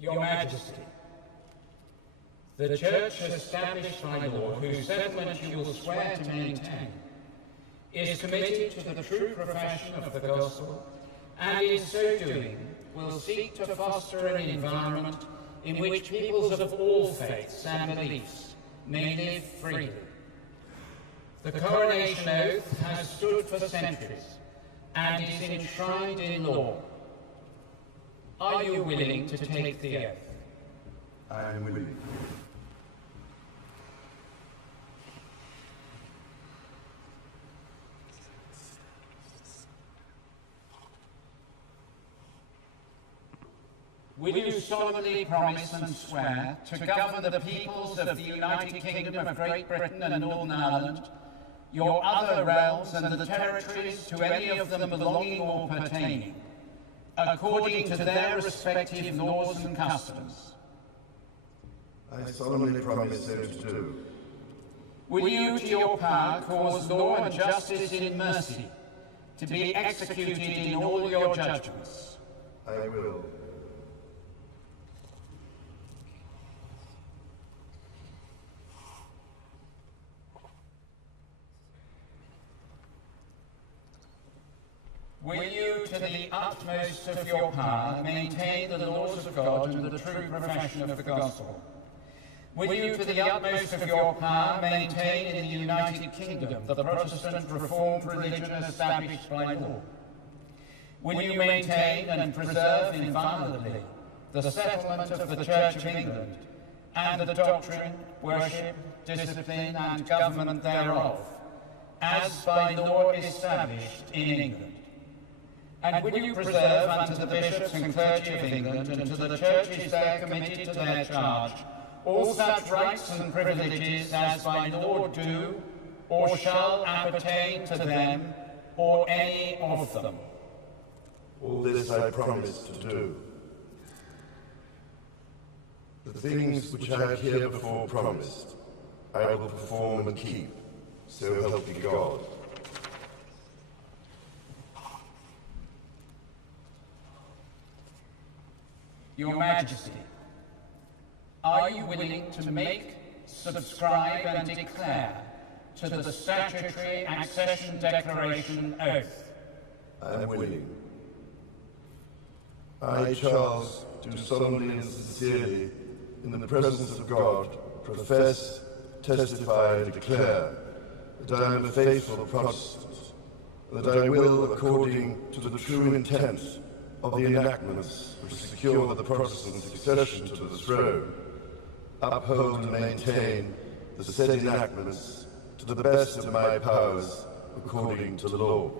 Your Majesty, the Church established by law, whose settlement you will swear to maintain, is committed to the true profession of the Gospel, and in so doing will seek to foster an environment in which peoples of all faiths and beliefs may live freely. The coronation oath has stood for centuries and is enshrined in law. Are you willing to take the oath? I am willing. Will you solemnly promise and swear to govern the peoples of the United Kingdom of Great Britain and Northern Ireland, your other realms and the territories to any of them belonging or pertaining, according to their respective laws and customs? I solemnly promise so to do. Will you, to your power, cause law and justice in mercy to be executed in all your judgments? I will. Will you, to the utmost of your power, maintain the laws of God and the true profession of the Gospel? Will you, to the utmost of your power, maintain in the United Kingdom the Protestant Reformed religion established by law? Will you maintain and preserve inviolably the settlement of the Church of England and the doctrine, worship, discipline and government thereof, as by law established in England? And will you preserve unto the bishops and clergy of England and to the churches there committed to their charge all such rights and privileges as by law do or shall appertain to them or any of them? All this I promise to do. The things which I have heretofore promised, I will perform and keep, so help me God. Your Majesty, are you willing to make, subscribe and declare to the statutory accession declaration oath? I am willing. I, Charles, do solemnly and sincerely, in the presence of God, profess, testify and declare that I am a faithful Protestant, and that I will, according to the true intent of the enactments which secure the Protestant succession to the throne, uphold and maintain the said enactments to the best of my powers according to law.